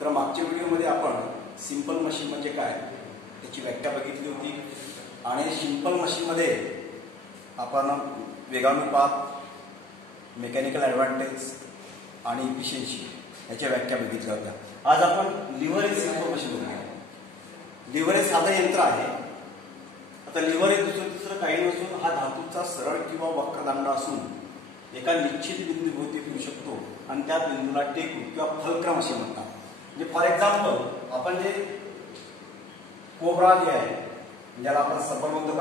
तर मागच्या व्हिडिओमध्ये आपण सिंपल मशीन म्हणजे काय त्याची व्याख्या बघितली होती आणि सिंपल मशीनमध्ये आपण वेगानुपात, मेकॅनिकल ॲडव्हान्टेज आणि इफिशियन्सी याच्या व्याख्या बघितल्या होत्या. आज आपण लिव्हर हे सिंपल मशीन बघूया. लिव्हर हे साधं यंत्र आहे. आता लिव्हर हे दुसरं काही नसून हा धातूचा सरळ किंवा वक्रदांडा असून एका निश्चित बिंदूभोवती फिरू शकतो आणि त्या बिंदूला टेकू किंवा फलक्रम असे म्हणतात. म्हणजे फॉर एक्झाम्पल आपण जे कोब्रा जे आहे ज्याला आपण सबल म्हणतो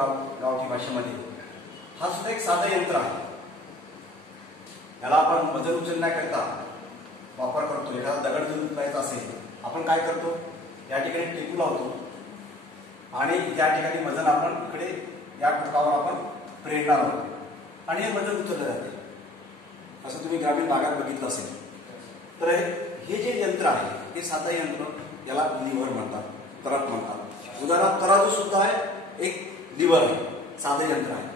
गावठी भाषेमध्ये, हा सुद्धा एक साधं यंत्र आहे. याला आपण वजन उचलण्याकरिता वापर करतो. एखादा दगड जर उचलायचा असेल आपण काय करतो, या ठिकाणी टेकू लावतो आणि या ठिकाणी वजन आपण इकडे या टोकावर आपण प्रेरणा लावतो आणि हे वजन उचललं जाते. असं तुम्ही ग्रामीण भागात बघितलं असेल. तर हे जे यंत्र आहे हे साधं यंत्र, याला लिव्हर म्हणतात, तरक म्हणतात. उदाहरणार्थ तराजू सुद्धा आहे, एक लिव्हर आहे, साधं यंत्र आहे.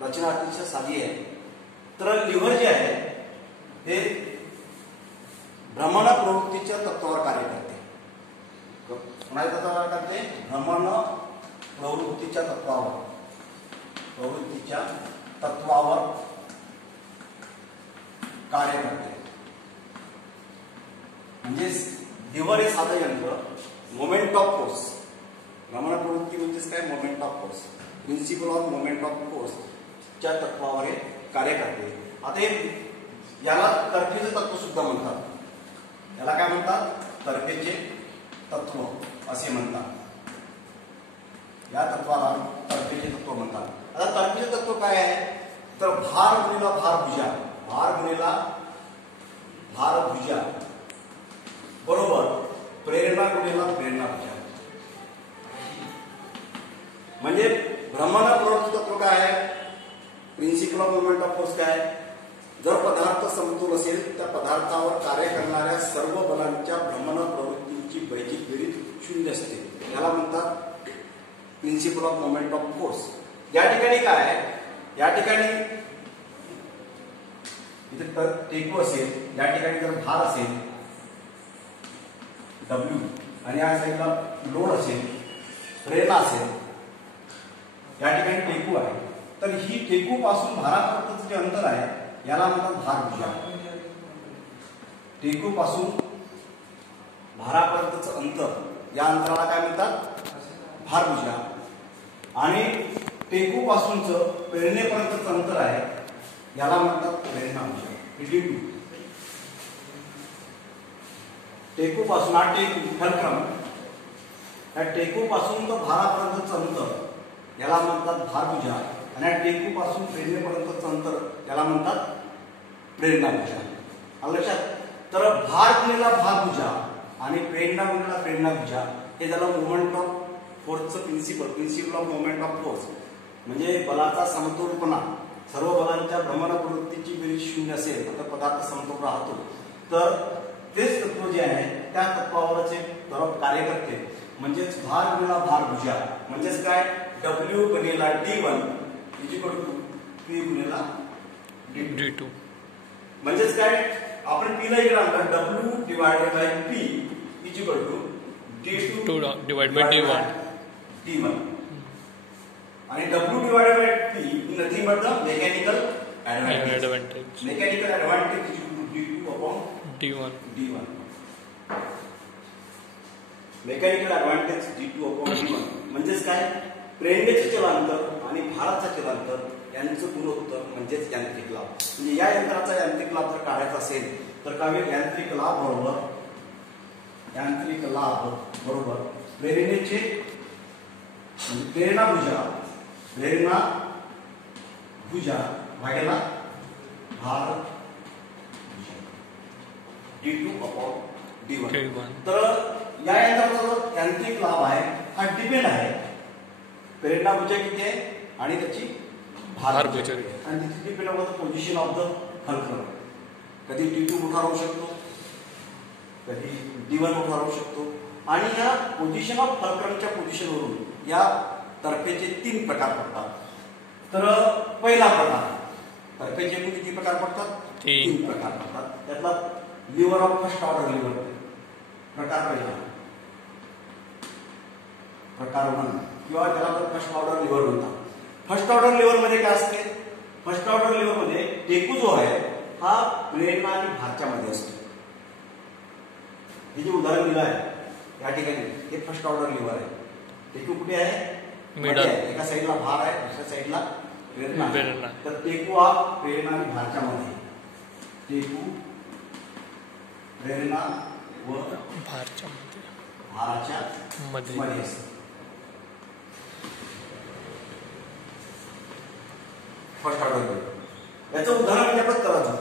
रचना अतिशय साधी आहे. तर लिव्हर जे आहे हे भ्रमण प्रवृत्तीच्या तत्वावर कार्य करते. कोणाच्या तत्वावर करते? भ्रमण प्रवृत्तीच्या तत्वावर कार्य करते. म्हणजे लिव्हर हे साधं यंत्र मोमेंट ऑफ फोर्स, भ्रमण प्रवृत्ती म्हणजेच काय, moment of force, principle of moment of force च्या तत्वावर हे कार्य करते. आता याला तर्फेचे तत्व सुद्धा म्हणतात. याला काय म्हणतात? तर्फेचे तत्व असे म्हणतात. या तत्वाला तर्फेचे तत्व म्हणतात. आता तर्फेचे तत्व काय आहे तर भार गुणिला भारभुजा, भार गुणिला भारभुजा बरोबर प्रेरणा गुणिला प्रेरणाभुजा. म्हणजे भ्रमण प्रवृत्ती तत्व काय आहे, principle of moment of force काय, जर पदार्थ समतोल असेल त्या पदार्थावर कार्य करणाऱ्या सर्व बलांच्या भ्रमण प्रवृत्तींची बैजिक बेरीज 0 असते. याला म्हणतात principle of moment of force. या ठिकाणी काय आहे, या ठिकाणी इथे टेकू असेल, या ठिकाणी जर भार असेल W आणि या साईडला लोड असेल, प्रेरणा असेल, या ठिकाणी टेकू आहे. तर ही टेकू पासून भारापर्यंतचं जे अंतर आहे याला म्हणतात भारभुजा. टेकू पासून भारापर्यंतचं अंतर या अंतराला काय म्हणतात? भारभुजा. आणि टेकू पासूनचं प्रेरणेपर्यंतचं अंतर आहे याला म्हणतात प्रेरणाभुजा. D2. टेकू पासून हा टेकू फलक्रम, या टेकू पासून तर भारापर्यंतचं अंतर याला म्हणतात भारभुजा आणि या टेकू पासून प्रेरणेपर्यंतचं अंतर याला म्हणतात प्रेरणाभुजा. आलं लक्षात? तर भार गुणिला भारभुजा आणि प्रेरणा गुणिला प्रेरणाभुजा हे झालं मोमेंट ऑफ फोर्सचं principle of moment of force. म्हणजे बलाचा समतोलपणा, सर्व बलांच्या भ्रमण प्रवृत्तीची बेरीज 0 असेल तर पदार्थ समतोल राहतो. तर तेच तत्व जे आहे त्या तत्वावरच तरफ कार्य करते. म्हणजेच भार गुणिला भारभुजा म्हणजेच काय, W गुणिला D1 इक्वल टू P गुणिला D2. म्हणजेच काय, आपण P ला इकडे आणलं, W divided by P equal to D2 divided by D1 आणि W divided by P nothing but the mechanical advantage. Mechanical advantage equal to D2 upon D1. Mechanical advantage D2 upon D1 म्हणजेच काय, प्रेरणेचे चलांतर आणि भाराचा चलांतर यांचं गुणोत्तर म्हणजेच यांत्रिक लाभ. म्हणजे या यंत्राचा यांत्रिक लाभ जर काढायचा असेल तर काय होईल, यांत्रिक लाभ बरोबर प्रेरणेचे म्हणजे प्रेरणा भुजा भागेला भार D2 अपॉन D1. तर या यंत्राचा जो यांत्रिक लाभ आहे हा डिपेंड आहे प्रेरणा भुजा किती आहे आणि त्याची भार भुजा आणि तिथे depend on the position of the fulcrum. कधी D2 मोठा राहू शकतो, कधी D1 मोठा राहू शकतो. आणि या पोझिशन ऑफ फलक्रमच्या पोझिशनवरून या तर्फेचे 3 प्रकार पडतात. तर पहिला प्रकार तर्फेचे किती प्रकार पडतात? 3 प्रकार पडतात. त्यातला lever of first order lever प्रकार पहिला, प्रकार 1 किंवा त्याला आपण फर्स्ट ऑर्डर लिव्हर म्हणतात. फर्स्ट ऑर्डर लिव्हर मध्ये काय असते? फर्स्ट ऑर्डर लिव्हर मध्ये टेकू जो आहे हा प्रेरणा आणि भारच्या मध्ये असतो. हे जे उदाहरण दिलं आहे या ठिकाणी हे फर्स्ट ऑर्डर लिव्हर आहे. टेकू कुठे आहे? मिडल. एका साईडला भार आहे, दुसऱ्या साईडला प्रेरणा. तर टेकू हा प्रेरणा आणि भारच्या मध्ये, टेकू प्रेरणा व भाराच्या मध्ये असतो. फर्स्ट ऑर्डर याचं उदाहरण म्हणजे आपण करायचं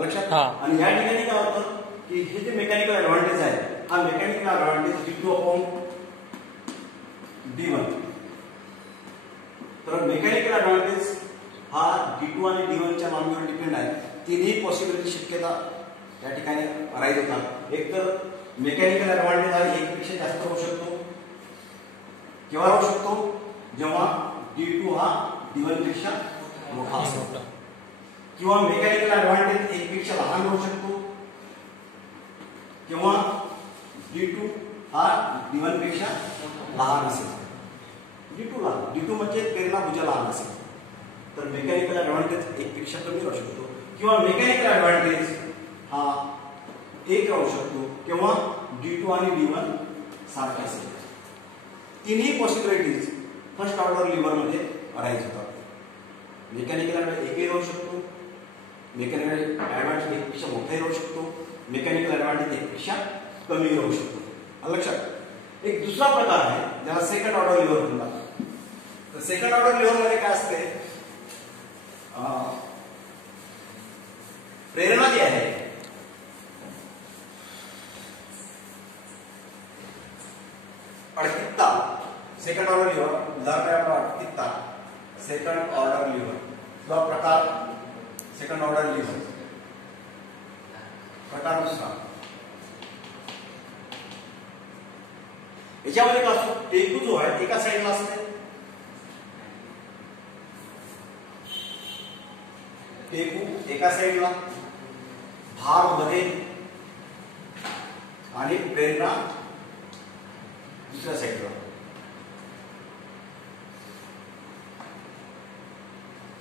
लक्षात. आणि या ठिकाणी काय होतं की हे जे मेकॅनिकल ऍडव्हान्टेज आहे हा mechanical advantage d2 upon d1. तर मेकॅनिकल ऍडव्हान्टेज हा d2 आणि d1 च्या मानवर डिपेंड आहे. तिन्ही पॉसिबिलिटी शक्यता या ठिकाणी अराईज होतात. एक तर मेकॅनिकल ऍडव्हान्टेज हा 1 पेक्षा जास्त होऊ शकतो. केव्हा होऊ शकतो? जेव्हा d2 हा d1 पेक्षा मोठा असेल, किंवा मेकॅनिकल ऍडव्हान्टेज 1 पेक्षा लहान होऊ शकतो किंवा d2 हा d1 पेक्षा लहान असेल. d2 म्हणजे प्रेरणा भुजा लहान असेल तर मेकॅनिकल ऍडव्हान्टेज 1 पेक्षा कमी राहू शकतो, किंवा मेकॅनिकल ऍडव्हान्टेज हा 1 राहू शकतो किंवा d2 आणि d1 सारखे असेल. तिन्ही पॉसिबिलिटीज फर्स्ट ऑर्डर लिव्हर मध्ये अराईज होतात. मेकॅनिकल ऍडव्हान्टेज 1 राहू शकतो, मेकॅनिकल ऍडव्हान्टेज 1 पेक्षा मोठाही राहू शकतो, मेकॅनिकल ऍडव्हान्टेज 1 पेक्षा कमी राहू शकतो. लक्षात. एक दुसरा प्रकार आहे ज्याला सेकंड ऑर्डर लिव्हर म्हणतात. तर सेकंड ऑर्डर लिव्हर मध्ये काय असते? प्रेरणा जी आहे अडकित्ता, सेकंड ऑर्डर लिव्हर उदाहरण अडकित्ता सेकंड ऑर्डर लिव्हर किंवा प्रकार सेकंड ऑर्डर लिव्हर. प्रकार दुसरा याच्यामध्ये काय असतो? टेकू जो आहे एका साईडला असते, टेकू एका साईडला, भार मध्ये आणि प्रेरणा दुसऱ्या साईडला.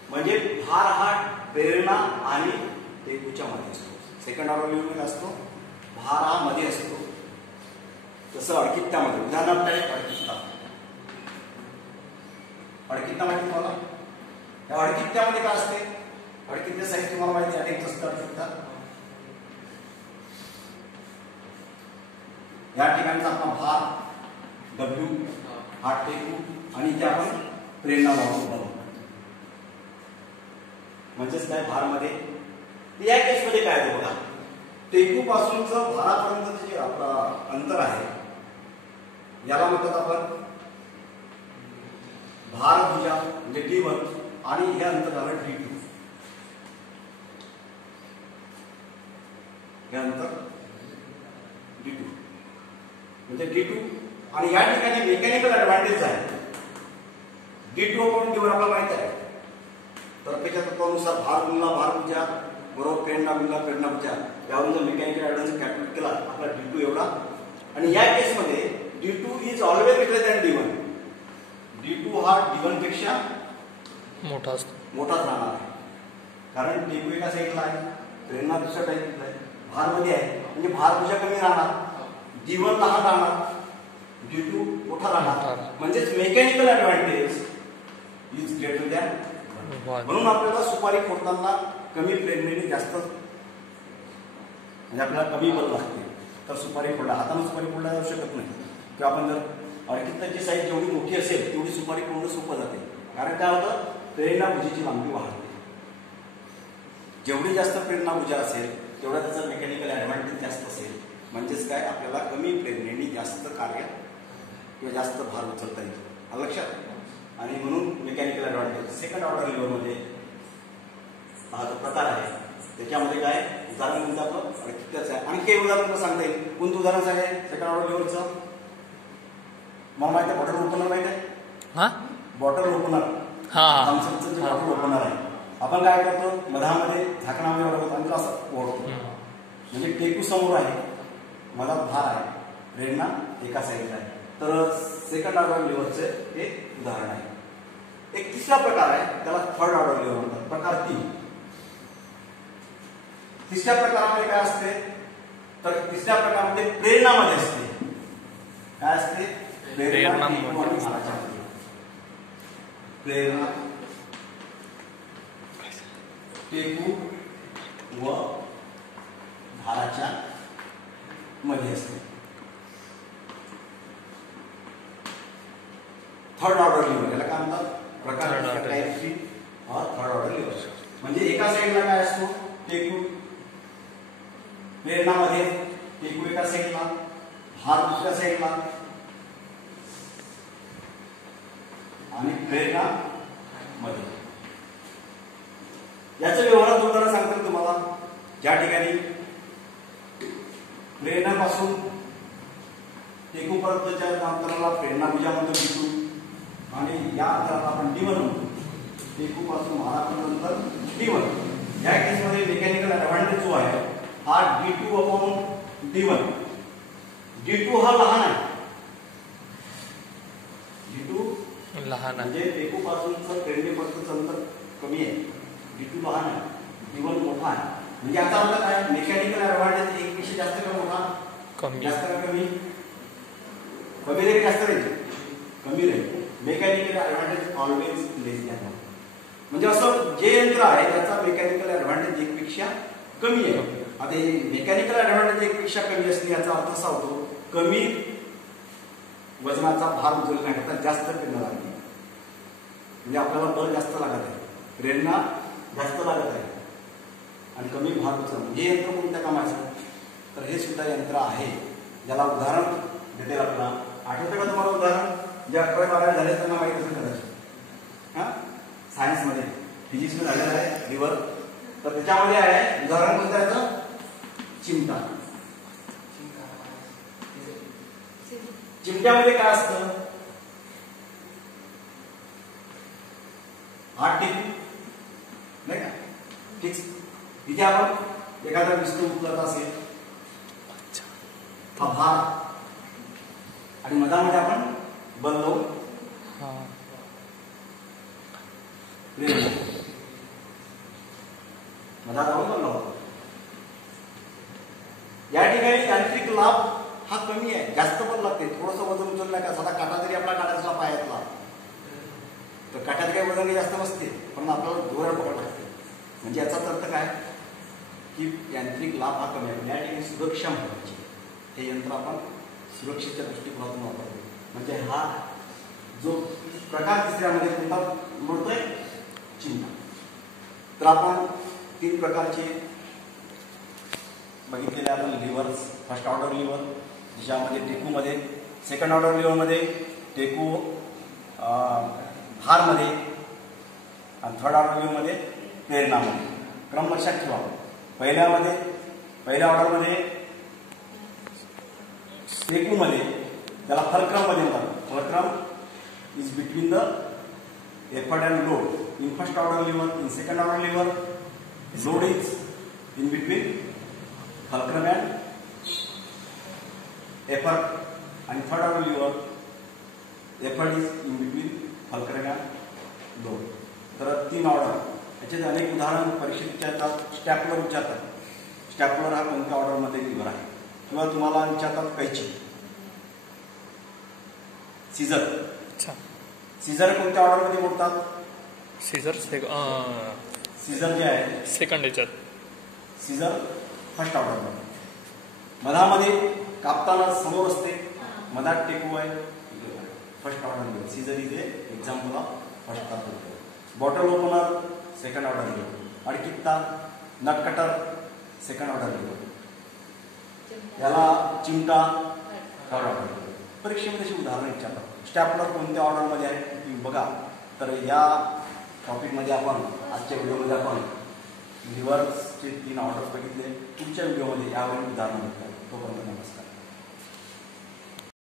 म्हणजे भार हा प्रेरणा आणि टेकूच्या मध्ये असतो. सेकंड ऑर्डर लिव्हर मध्ये असतो, भार हा मध्ये असतो. तसं अडकित्त्यामध्ये उदाहरणार्थ आहे अडकित्ता. अडकित्ता माहिती तुम्हाला? या अडकित्त्यामध्ये काय असते? अडकित्त्या साईज तुम्हाला माहिती आहे, असतं अडकित्ता. या ठिकाणचा आपला भार W हा टेकू आणि इथे आपण प्रेरणा लावतो. म्हणजेच काय भार मध्ये. या केस मध्ये काय होतं बघा, टेकू पासूनचं भारापर्यंत जे आपला अंतर आहे याला म्हणतात आपण भारभुजा म्हणजे d1 आणि हे अंतर झालं d2. हे अंतर d2 म्हणजे d2. आणि या ठिकाणी मेकॅनिकल ऍडव्हान्टेज आहे d2 आपण d1 आपल्याला माहिती आहे. तरपेच्या तत्वानुसार भार गुणला भारभुजा बरोबर प्रेरणा गुणला प्रेरणा भुजा यावरून जर मेकॅनिकल ऍडव्हान्टेज कॅल्क्युलेट केला आपला d2 एवढा. आणि या केस मध्ये d2 is always greater than d1. d2 हा d1 पेक्षा मोठाच राहणार आहे, कारण टेकू एका साईडला आहे, प्रेरणा दुसऱ्या साईडला आहे, भार मध्ये आहे. म्हणजे भारभुजा कमी राहणार, d1 लहान राहणार, d2 मोठा राहणार. म्हणजेच mechanical advantage is greater than. म्हणून आपल्याला सुपारी फोडताना कमी प्रेरणेने जास्त म्हणजे आपल्याला कमी बल लागते. तर सुपारी फोडला हाताने सुपारी फोडला जाऊ शकत नाही, किंवा आपण जर अडकित्ताची साईज जेवढी मोठी असेल तेवढी सुपारी फोडणं सोपं जाते. कारण काय होतं? प्रेरणा भुजेची लांबी वाढते. जेवढी जास्त प्रेरणा भुजा असेल तेवढा त्याचा मेकॅनिकल ऍडव्हान्टेज जास्त असेल. म्हणजेच काय आपल्याला कमी प्रेरणेने जास्त कार्य किंवा जास्त भार उचलता येईल. लक्षात. आणि म्हणून mechanical advantage second order lever मध्ये हा जो प्रकार आहे त्याच्यामध्ये काय उदाहरण म्हणजे आपलं अडकित्त्याचं आहे. आणखी एक उदाहरण सांगता येईल. कोणतं उदाहरण आहे सेकंड ऑर्डर लिव्हरचं? मला माहिती आहे बॉटल ओपनर माहिती आहे? बॉटल ओपनर थम्सअपचं जे बॉटल ओपनर आहे आपण काय करतो? मधामध्ये झाकणामध्ये ओढतो आणि असं ओढतो. म्हणजे टेकू समोर आहे, मला भार आहे, प्रेरणा एका साईडला आहे. तर सेकंड ऑर्डर लिव्हरचे हे उदाहरण आहे. एक तिसरा प्रकार आहे, त्याला थर्ड ऑर्डर लिव्हर म्हणतात. प्रकार 3. तिसऱ्या प्रकारामध्ये काय असते, तर तिसऱ्या प्रकारामध्ये प्रेरणामध्ये असते. काय असते? प्रेरणा प्रेरणा टेकू व भाराच्या मध्ये असते. थर्ड ऑर्डर लिव्हर याला काय म्हणतात? प्रकार टाइप 3 थर्ड ऑर्डर लिव्हर. म्हणजे एका साईडला काय असतो? टेकू, प्रेरणामध्ये टेकू एका साईडला, भार दुसऱ्या साईडला आणि प्रेरणा मध्ये. याचं व्यवहारात उदाहरण सांगतो तुम्हाला. ज्या ठिकाणी प्रेरणापासून टेकू पर्यंतच्या अंतराला प्रेरणा भुजा म्हणतो D2 आणि या अंतराला आपण D1 म्हणतो. टेकू पासून भारापर्यंत D1. या केसमध्ये मेकॅनिकल ऍडव्हान्टेज जो आहे हा D2 अपॉन D1. D2 हा लहान आहे. D2 लहान आहे म्हणजे टेकू पासूनचं प्रेरणेपर्यंतचं अंतर कमी आहे. D2 लहान आहे, D1 मोठा आहे. म्हणजे आता आपलं काय मेकॅनिकल ऍडव्हान्टेज एक पेक्षा जास्त का मोठा, कमी, जास्त का कमी, कमी राहील जास्त राहील, कमी राहील. मेकॅनिकल ऍडव्हान्टेज ऑलवेज लेस दॅन. म्हणजे असं जे यंत्र आहे त्याचा मेकॅनिकल ऍडव्हान्टेज एक पेक्षा कमी आहे. आता हे मेकॅनिकल ऍडव्हान्टेज एक पेक्षा कमी असणे याचा अर्थ असा होतो कमी वजनाचा भार उचलण्याकरता जास्त प्रेरणा लागते. म्हणजे आपल्याला बल जास्त लागत आहे, प्रेरणा जास्त लागत आहे आणि कमी भार उचलणं. हे यंत्र कोणत्या कामाचं? तर हे सुद्धा यंत्र आहे ज्याला उदाहरण भेटेल आपल्याला. आठवतं का तुम्हाला उदाहरण? जे 11-12 झाले त्यांना माहिती असेल कदाचित. सायन्समध्ये फिजिक्समध्ये झालेलं आहे लिव्हर. तर त्याच्यामध्ये आहे उदाहरण कोणतं याचं? चिमटा. चिमट्यामध्ये काय असतं? हात टेकू नाही का? ठीक. इथे आपण एखादा विस्तू उचलत असेल, हा भार आणि मधामध्ये आपण बल लावून मधात लावून बल लावतो. या ठिकाणी यांत्रिक लाभ हा कमी आहे, जास्त बल लागते. थोडंसं वजन उचललं का, साधा काटा जरी आपला काढायचा पायातला तर काट्यात काही वजन जास्त नसते, पण आपल्याला जोरात पकड लागते. म्हणजे याचाच अर्थ काय की यांत्रिक लाभ हा कमी आहे. या ठिकाणी सुरक्षा महत्वाची. हे यंत्र आपण सुरक्षेच्या दृष्टिकोनातून वापरतो. म्हणजे हा जो प्रकार तिसऱ्यामध्ये कोणता मोडतोय? चिमटा. तर आपण 3 प्रकारचे बघितलेले आपण लिव्हर्स. फर्स्ट ऑर्डर लिव्हर ज्याच्यामध्ये टेकूमध्ये, सेकंड ऑर्डर लिव्हरमध्ये टेकू भारमध्ये आणि थर्ड ऑर्डर लिव्हरमध्ये प्रेरणामध्ये. क्रम लक्षात ठेवा. पहिल्या ऑर्डरमध्ये टेकूमध्ये त्याला फलक्रम मध्ये म्हणतात. Fulcrum is between the effort and load. In first order lever, in second order lever load is in between fulcrum and effort. आणि third order lever effort is in between fulcrum and load. तर 3 order. याचे अनेक उदाहरण परीक्षेत विचारतात. Stapler विचारतात. Stapler हा कोणत्या ऑर्डरमध्ये लिव्हर आहे? किंवा तुम्हाला विचारतात कैची. सीझर. सीझर कोणत्या ऑर्डरमध्ये मोडतात? सीझर जे आहे सेकंड याच्यात. सीझर फर्स्ट ऑर्डरमध्ये. मधामध्ये कापताना समोर असते, मधात टेकू आहे, first order. Scissor is a example of first order. Bottle opener second order lever. अडकित्ता, nut cutter second order lever. याला चिमटा थर्ड ऑर्डर लिव्हर. परीक्षेमध्ये अशी उदाहरणं विचारतात. स्टॅपलर कोणत्या ऑर्डरमध्ये आहे तुम्ही बघा. तर या टॉपिकमध्ये आपण आजच्या व्हिडिओमध्ये आपण लिव्हर्सचे 3 ऑर्डर बघितले. पुढच्या व्हिडिओमध्ये यावरील उदाहरणं बघतो. तोपर्यंत नमस्कार.